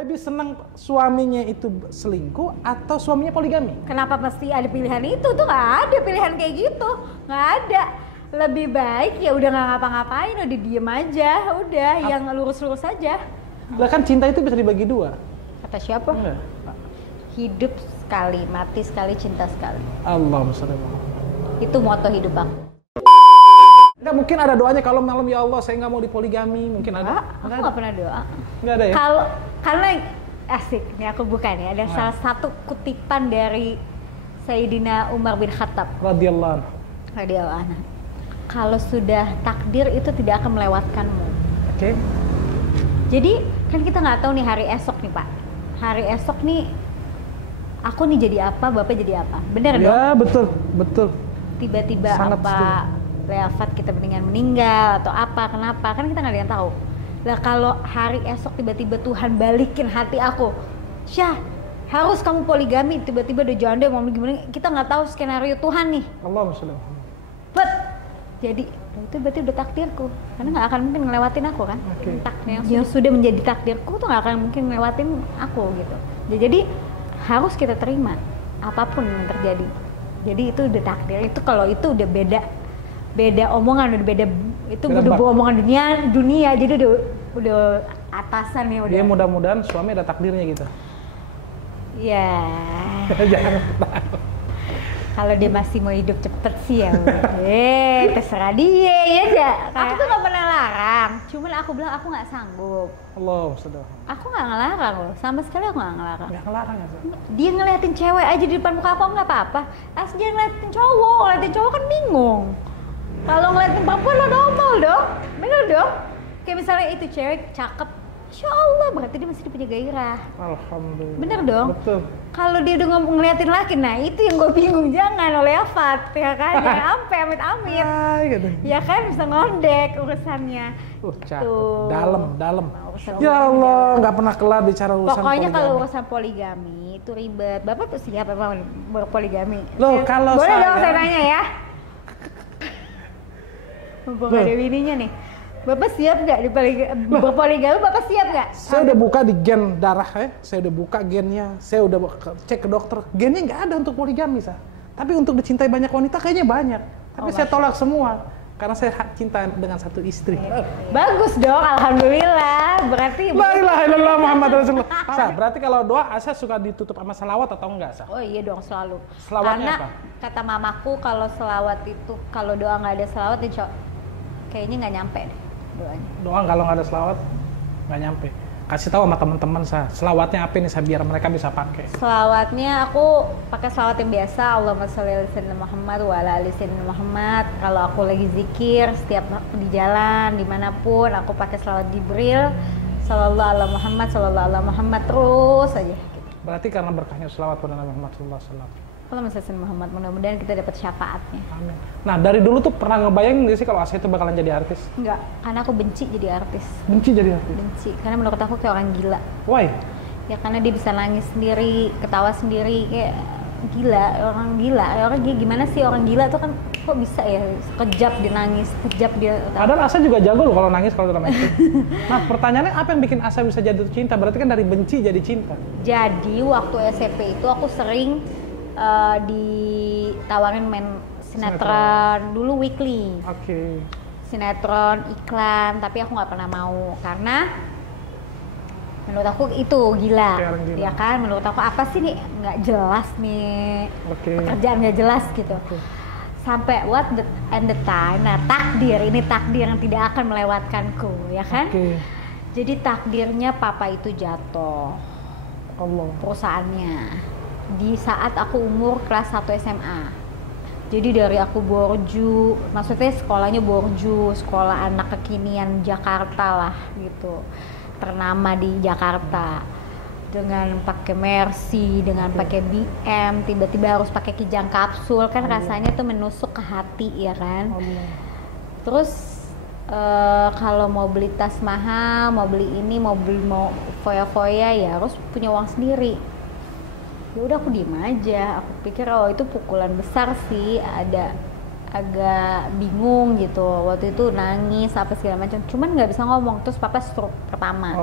Lebih senang suaminya itu selingkuh atau suaminya poligami? Kenapa mesti ada pilihan itu? Tuh nggak ada pilihan kayak gitu, nggak ada. Lebih baik ya udah nggak ngapa-ngapain, udah diem aja, udah yang lurus-lurus aja. Lah kan cinta itu bisa dibagi dua. Kata siapa? Enggak. Hidup sekali, mati sekali, cinta sekali. Allahumma sholli ala Muhammad. Itu moto hidup aku. Enggak, mungkin ada doanya kalau malam ya Allah saya nggak mau dipoligami, mungkin ada. Aku nggak pernah doa. Nggak ada ya? Kalau karena asik nih aku buka nih ada salah satu kutipan dari Sayyidina Umar bin Khattab Radhiyallahu anhu. Kalau sudah takdir itu tidak akan melewatkanmu. Oke. Jadi kan kita nggak tahu nih hari esok nih Pak. Hari esok nih aku nih jadi apa, Bapak jadi apa. Bener dong? Ya betul. Tiba-tiba sangat apa Leafat kita mendingan meninggal atau apa, kenapa, kan kita nggak ada yang tahu. Lah kalau hari esok tiba-tiba Tuhan balikin hati aku, Syah harus kamu poligami, tiba-tiba udah janda mau gimana, kita nggak tahu skenario Tuhan nih. Allahumma sholli ala Muhammad. Jadi itu berarti udah takdirku, karena nggak akan mungkin ngelewatin aku kan. Okay. Yang sudah menjadi takdirku tuh nggak akan mungkin ngelewatin aku gitu. Jadi harus kita terima apapun yang terjadi. Jadi itu udah takdir. Itu kalau itu udah beda omongan, udah beda itu udah omongan dunia. Jadi udah atasan ya udah. Dia mudah-mudahan suami ada takdirnya gitu. Ya. Jangan. Kalau dia masih mau hidup cepet sih ya terserah dia ya aja. Aku tuh gak pernah larang, cuman aku bilang aku gak sanggup. Allah sudah. Aku gak ngelarang loh, sama sekali aku gak ngelarang. Gak ngelarang ya? Dia ngeliatin cewek aja di depan muka aku gak apa-apa. Asli dia ngeliatin cowok kan bingung. Kalau ngeliatin perempuan lo normal dong, bener dong. Kayak misalnya itu cewek cakep, Insya Allah berarti dia masih punya gairah. Alhamdulillah. Bener dong? Betul. Kalau dia udah ngeliatin laki, nah itu yang gue bingung, jangan oleh Afat, ya kan? Jangan sampai amit-amit. Gitu. Ya kan bisa ngondek urusannya. Cakep. Dalam. Urusan Ya Allah, nggak pernah kelar bicara urusan pokoknya poligami. kalau urusan poligami itu ribet. Bapak tuh siap emang berpoligami? Loh, kalau boleh saya... dong saya nanya ya. Mumpung ada bininya nih. Bapak siap nggak berpoligami? Bapak siap nggak? Saya udah buka di gen darah ya, saya udah buka gennya, saya udah cek ke dokter, gennya nggak ada untuk poligami sah. Tapi untuk dicintai banyak wanita kayaknya banyak. Tapi saya tolak semua karena saya cinta dengan satu istri. Bagus dong, alhamdulillah. Berarti La ilaha illallah Muhammad Rasulullah. Sah, berarti kalau doa Asa suka ditutup sama salawat atau enggak sah? Oh iya dong selalu. Selawatnya karena apa? Kata mamaku kalau selawat itu kalau doa nggak ada selawat insya kayaknya nggak nyampe deh doanya. Doa kalau nggak ada selawat nggak nyampe. Kasih tahu sama teman-teman sah, selawatnya apa nih sah biar mereka bisa pakai. Selawatnya aku pakai selawat yang biasa, Allahumma sholli ala sayyidina Muhammad wa ala ali sayyidina Muhammad. Kalau aku lagi zikir setiap di jalan dimanapun aku pakai selawat Jibril, sallallahu ala Muhammad, sallallahu ala Muhammad terus aja. Gitu. Berarti karena berkahnya selawat pada Nabi Muhammad sallallahu alaihi wasallam. Allahumma sholli ala Muhammad, mudah-mudahan kita dapat syafaatnya. Amin. Nah dari dulu tuh pernah ngebayangin nggak sih kalau Asa itu bakalan jadi artis? Enggak, karena aku benci jadi artis. Benci jadi artis? Benci, karena menurut aku kayak orang gila. Why? Ya karena dia bisa nangis sendiri, ketawa sendiri, kayak gila, orang gila. Orang gimana sih orang gila tuh kan kok bisa ya sekejap dia nangis, sekejap dia ketawa. Padahal Asa juga jago loh kalau nangis kalau dalam itu. Nah pertanyaannya apa yang bikin Asa bisa jatuh cinta? Berarti kan dari benci jadi cinta. Jadi waktu SMP itu aku sering ditawarin main sinetron dulu weekly. Oke. Sinetron, iklan, tapi aku nggak pernah mau karena menurut aku itu gila, ya kan? Menurut aku apa sih nih nggak jelas nih pekerjaan nggak jelas gitu. Sampai the time, nah takdir yang tidak akan melewatkanku, ya kan? Jadi takdirnya papa itu jatuh, perusahaannya di saat aku umur kelas 1 SMA. Jadi dari aku borju, maksudnya sekolahnya borju, sekolah anak kekinian Jakarta lah gitu, ternama di Jakarta, dengan pakai Mercy, dengan pakai BM, tiba-tiba harus pakai kijang kapsul, kan rasanya tuh menusuk ke hati ya kan. Terus kalau mau beli tas mahal, mau beli ini, mau foya-foya ya harus punya uang sendiri. Ya udah aku diem aja, aku pikir oh itu pukulan besar sih, agak bingung gitu, waktu itu nangis apa segala macam, cuman nggak bisa ngomong. Terus papa stroke pertama.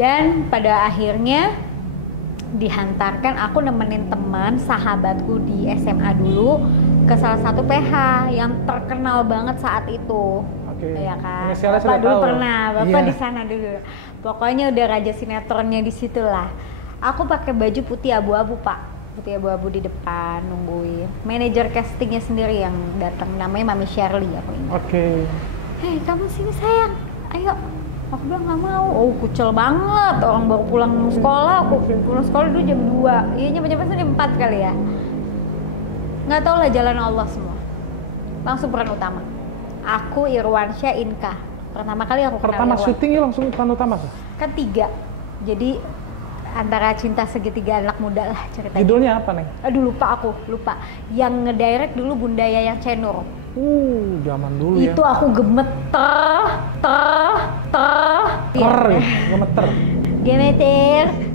Dan pada akhirnya dihantarkan, aku nemenin teman sahabatku di SMA dulu ke salah satu PH yang terkenal banget saat itu. Ya kan, Bapak dulu pernah, Bapak di sana dulu. Pokoknya udah raja sinetronnya di situ lah. Aku pakai baju putih abu-abu Pak, putih abu-abu di depan nungguin. Manajer castingnya sendiri yang datang, namanya Mami Shirley aku ingat. Hei kamu sini sayang, ayo. Aku bilang nggak mau. Oh kucel banget, orang baru pulang sekolah. Aku pulang sekolah dulu jam 2. Iya nyampe-nyampe jam 4 kali ya. Nggak tau lah jalan Allah semua. Langsung peran utama. Aku Irwansyah Inka. Pertama kali aku kenal Pertama syuting langsung peran utama sah? Kan 3. Jadi antara cinta segitiga anak muda lah ceritanya. Judulnya apa Neng? Aduh lupa. Yang ngedirect dulu Bunda Yayang Cenur. Zaman dulu ya. Itu aku gemeter.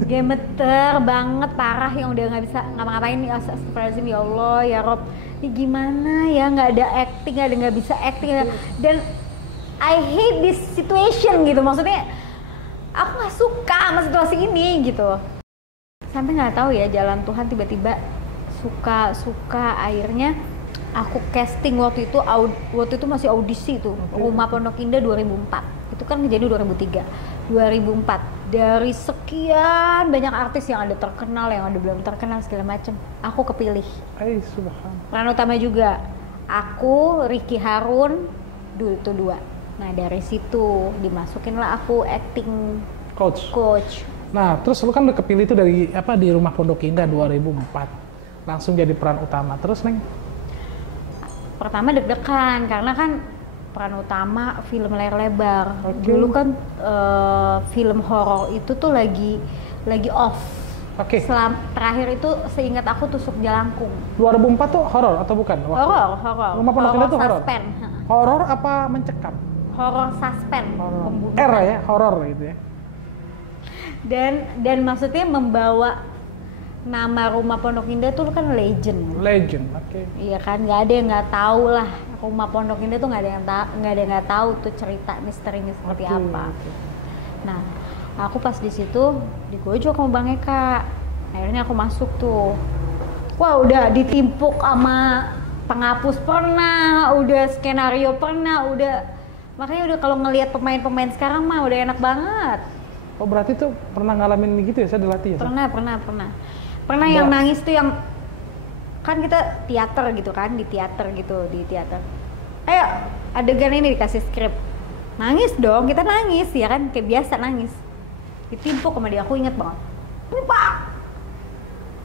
Gemeter banget, parah, yang udah nggak bisa ngapa-ngapain. Astagfirullahaladzim, ya Allah, ya Rob, ini gimana ya, nggak ada acting, nggak bisa acting, dan I hate this situation gitu. Maksudnya aku nggak suka sama situasi ini gitu. Sampai nggak tahu ya, jalan Tuhan tiba-tiba suka akhirnya aku casting waktu itu masih audisi tuh. Rumah Pondok Indah 2004. Itu kan kejadian 2004. Dari sekian banyak artis yang ada terkenal, yang ada belum terkenal segala macam, aku kepilih. Subhanallah. Peran utama juga. Aku, Ricky Harun, itu 2. Nah dari situ dimasukinlah aku acting coach. Nah terus lu kan udah kepilih itu dari di Rumah Pondok Indah 2004. Langsung jadi peran utama. Terus Neng? Pertama deg-degan karena kan peran utama film layar lebar. Dulu kan film horor itu tuh lagi off. Terakhir itu seingat aku Tusuk Jalangkung. 2004 tuh horor atau bukan? Horor. Rumah Pondok Indah tuh horor. Horor apa mencekam? Horor suspense. Ya, horor gitu ya. Dan maksudnya membawa nama Rumah Pondok Indah tuh kan legend. Iya kan, nggak ada yang nggak tahu lah Rumah Pondok Indah tuh, nggak ada yang nggak tahu tuh cerita misterinya seperti apa. Nah, aku pas di situ digojok sama Bang Eka. Akhirnya aku masuk tuh. Wah, udah ditimpuk sama penghapus pernah, udah skenario pernah, makanya udah kalau ngelihat pemain-pemain sekarang mah udah enak banget. Oh berarti tuh pernah ngalamin gitu ya, saya dilatih ya? Pernah yang nangis tuh, yang kan kita teater gitu kan, di teater. Ayo adegan ini dikasih skrip, nangis dong, kita nangis ya kan, kayak biasa nangis. Ditimpuk sama dia, aku inget banget. Pak,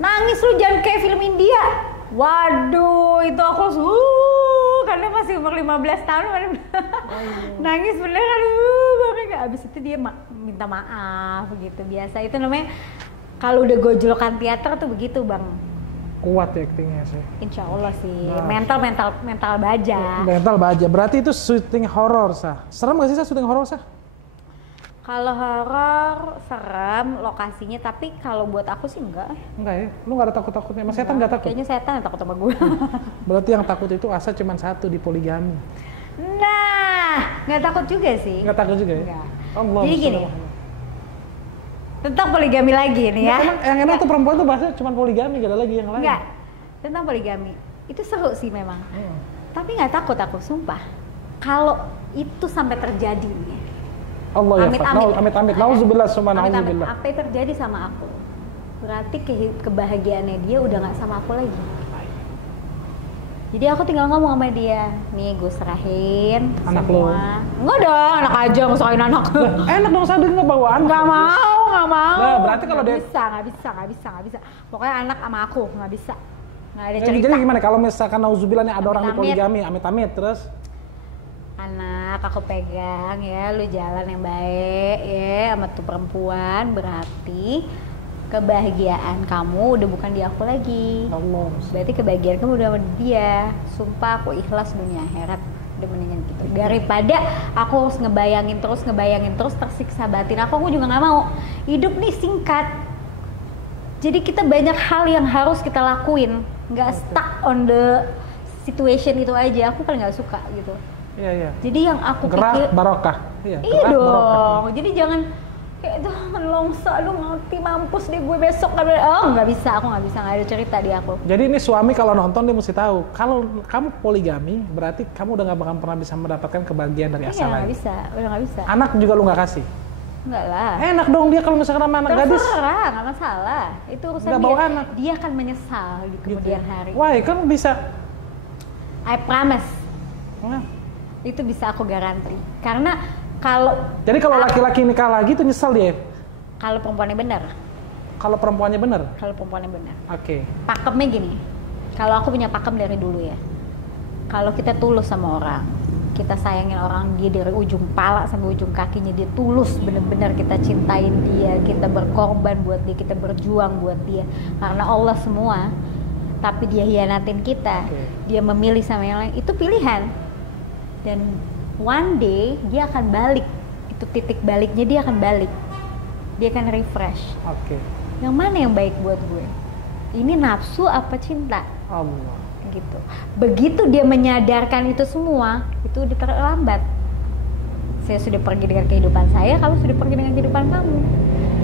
nangis lu jangan kayak film India. Waduh, itu aku karena masih umur 15 tahun nangis beneran. Abis itu dia minta maaf gitu, biasa. Itu namanya kalau udah gojlokan teater tuh begitu Bang. Kuat ya aktingnya sih. Insya Allah sih. Mental baja. Mental baja. Berarti itu syuting horor sah. Serem gak sih syuting horor sah? Kalau horor serem lokasinya, tapi kalau buat aku sih enggak. Enggak ya? Lu gak ada takut-takutnya? Mas setan gak takut? Kayaknya setan yang takut sama gue. Berarti yang takut itu Asa cuma satu, di poligami. Nah, nggak takut juga sih. Nggak takut juga ya? Enggak. Allah, jadi gini, tentang poligami lagi nih ya. Yang enak tuh perempuan tuh bahasa cuma poligami, gak ada lagi yang lain. Enggak, tentang poligami itu seru sih memang. Tapi nggak takut aku, sumpah. Kalau itu sampai terjadi nih, Allah amit-amit. Nauzubillah summa nauzubillah. Apa yang terjadi sama aku? Berarti kebahagiaannya dia udah nggak sama aku lagi. Jadi aku tinggal ngomong sama dia, nih gue serahin anak semua. Lo? Enggak dong, anak aja serahin anak. Enak dong, sadar nggak bawa anak? Nggak mau. Nah, berarti kalau dia nggak bisa. Pokoknya anak sama aku nggak bisa. Nggak ada cerita. Jadi gimana kalau misalkan nauzubillah nih ada orang di poligami, amit-amit terus? Anak aku pegang ya, lu jalan yang baik ya sama tuh perempuan, berarti kebahagiaan kamu udah bukan di aku lagi. Allah. Berarti kebahagiaan kamu udah sama dia. Sumpah aku ikhlas dunia akhirat, udah mendingan gitu. Daripada aku harus ngebayangin terus tersiksa batin aku juga nggak mau. Hidup nih singkat. Jadi kita banyak hal yang harus kita lakuin, nggak stuck on the situation itu aja. Aku kan nggak suka gitu. Iya. Jadi yang aku gerak pikir barokah. Iya dong. Barokah. Jadi jangan kayak itu longso, lu mati mampus deh gue besok. Oh nggak bisa, aku nggak bisa, nggak ada cerita di aku. Jadi ini suami kalau nonton dia mesti tahu, kalau kamu poligami berarti kamu udah nggak bakal pernah bisa mendapatkan kebahagiaan dari asal Iya nggak lagi. bisa, udah nggak bisa. Anak juga lu nggak kasih. Enggak lah. Enak dong dia kalau misalkan sama anak gadis. Terserah, nggak masalah. Itu urusan Nggak dia. bawa anak. Dia akan menyesal di kemudian hari. Wah, kan bisa. I promise. Nah. Itu bisa aku garanti. Karena kalau laki-laki nikah lagi itu nyesel dia. kalau perempuannya benar. Kalau perempuannya benar. Kalau perempuannya benar. Oke. Pakemnya gini. Kalau aku punya pakem dari dulu ya. Kalau kita tulus sama orang, kita sayangin orang, dia dari ujung pala sampai ujung kakinya dia tulus, bener-bener kita cintain dia, kita berkorban buat dia, kita berjuang buat dia karena Allah semua, tapi dia hianatin kita, dia memilih sama yang lain, itu pilihan. Dan one day dia akan balik, itu titik baliknya, dia akan balik, dia akan refresh. Yang mana yang baik buat gue? Ini nafsu apa cinta? Allah. Gitu. Begitu dia menyadarkan itu semua, itu udah terlambat. Saya sudah pergi dengan kehidupan saya, kamu sudah pergi dengan kehidupan kamu.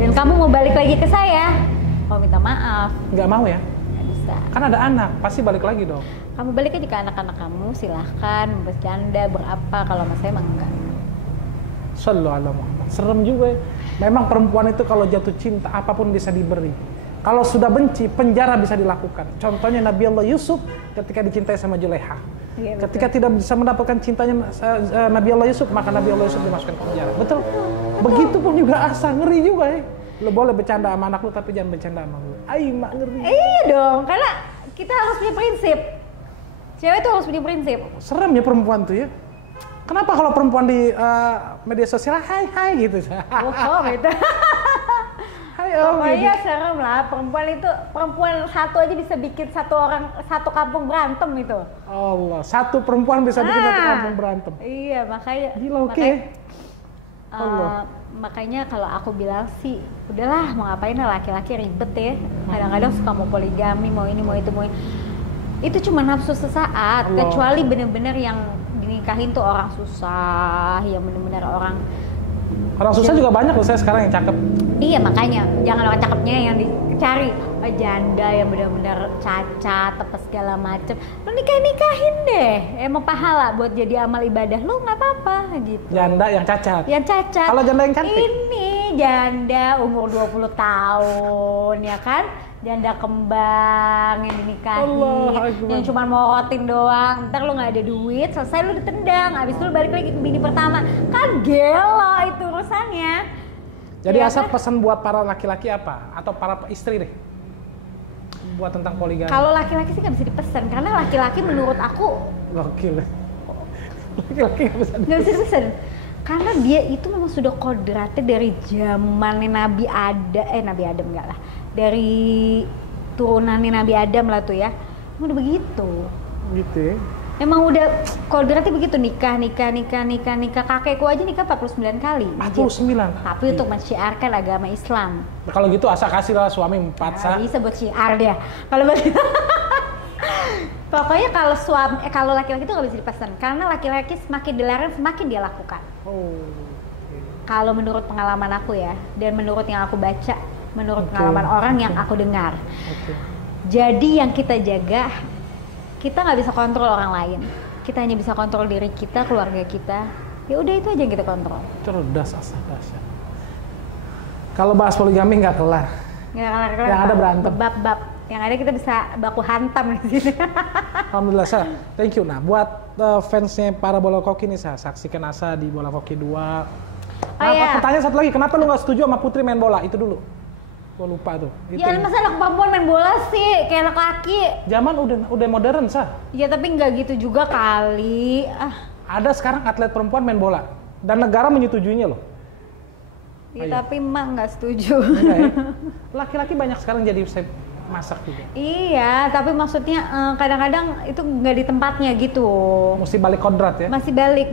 Dan kamu mau balik lagi ke saya, kamu minta maaf. Nggak mau ya? Nggak bisa. Kan ada anak, pasti balik lagi dong. Kamu balik aja ke anak-anak kamu, silahkan bercanda, berapa. Kalau sama saya emang enggak. Sallallahu alaihi Muhammad. Serem juga ya. Memang perempuan itu kalau jatuh cinta apapun bisa diberi. Kalau sudah benci, penjara bisa dilakukan. Contohnya Nabi Allah Yusuf ketika dicintai sama Juleha. Ya, ketika tidak bisa mendapatkan cintanya Nabi Allah Yusuf, maka Nabi Allah Yusuf dimasukkan ke penjara. Betul. Begitupun juga Asa, ngeri juga ya. Lo boleh bercanda sama anak lu, tapi jangan bercanda sama gue. Mak ngeri. Iya dong, karena kita harus punya prinsip. Cewek tuh harus punya prinsip. Serem ya perempuan tuh ya. Kenapa kalau perempuan di media sosial, hai gitu. Oh, gitu. Pokoknya gitu. Serem lah, perempuan satu aja bisa bikin satu kampung berantem itu. Allah, satu perempuan bisa bikin satu kampung berantem. Iya, makanya. Gila, oke. Makanya kalau aku bilang sih, udahlah mau ngapain lah, laki-laki ribet ya. Kadang-kadang suka mau poligami, mau ini, mau itu, mau ini. Itu cuma nafsu sesaat. Allah. Kecuali bener-bener yang dinikahin tuh orang susah, yang bener-bener orang susah juga banyak loh saya sekarang yang cakep. Iya, makanya jangan orang cakepnya yang dicari, janda yang benar-benar cacat apa segala macem. Lu nikahin deh, emang pahala buat jadi amal ibadah lu, nggak apa-apa gitu. Janda yang cacat. Yang cacat. Kalau janda yang cantik? Ini janda umur 20 tahun ya kan? Janda kembang yang dinikahin, yang cuma morotin doang. Ntar lu nggak ada duit, selesai lu ditendang, abis itu lu balik lagi ke bini pertama. Kan gelo itu urusannya. Jadi ya, Asa pesan buat para laki-laki apa? Atau para istri deh? Buat tentang poligami. Kalau laki-laki sih nggak bisa dipesan, karena laki-laki menurut aku gokil. Laki-laki nggak bisa dipesan. Karena dia itu memang sudah kodratnya dari zamannya Nabi Adam enggak lah. Dari turunannya Nabi Adam lah tuh ya. Udah begitu. Gitu ya. Emang udah kodratnya begitu, nikah. Kakekku aja nikah 49 kali. 49? Tapi untuk mensyiarkan agama Islam. Kalau gitu Asa kasih lah suami 4 sah. Bisa buat syiar dia. Kalau pokoknya kalau laki-laki itu nggak bisa dipesan, karena laki-laki semakin dilarang semakin dia lakukan. Kalau menurut pengalaman aku ya, dan menurut yang aku baca, menurut pengalaman orang yang aku dengar. Jadi yang kita jaga, kita nggak bisa kontrol orang lain. Kita hanya bisa kontrol diri kita, keluarga kita. Ya udah itu aja yang kita kontrol. Cerdas Asa, dahsyat. Kalau bahas poligami nggak kelar. Yang ada berantem. Bab-bab. Yang ada kita bisa baku hantam di sini. Alhamdulillah, Sa. Thank you. Nah, buat fansnya para bola koki nih, Sa, saksikan Asa di Bola Koki 2. Pertanyaan satu lagi, kenapa lu nggak setuju sama Putri main bola? Itu dulu. Gua lupa tuh. Ya masa anak perempuan main bola sih, kayak anak laki. Zaman udah modern, Sa. Ya tapi nggak gitu juga kali. Ada sekarang atlet perempuan main bola. Dan negara menyetujuinya loh. Ya tapi emak nggak setuju. Enggak ya? Laki-laki banyak sekarang jadi masak juga. Iya, tapi maksudnya kadang-kadang itu nggak di tempatnya gitu. Mesti balik kodrat ya? Masih balik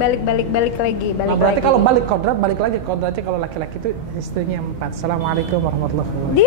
lagi. Berarti kalau balik kodrat, balik lagi kodratnya kalau laki-laki itu istrinya 4. Assalamualaikum warahmatullahi wabarakatuh.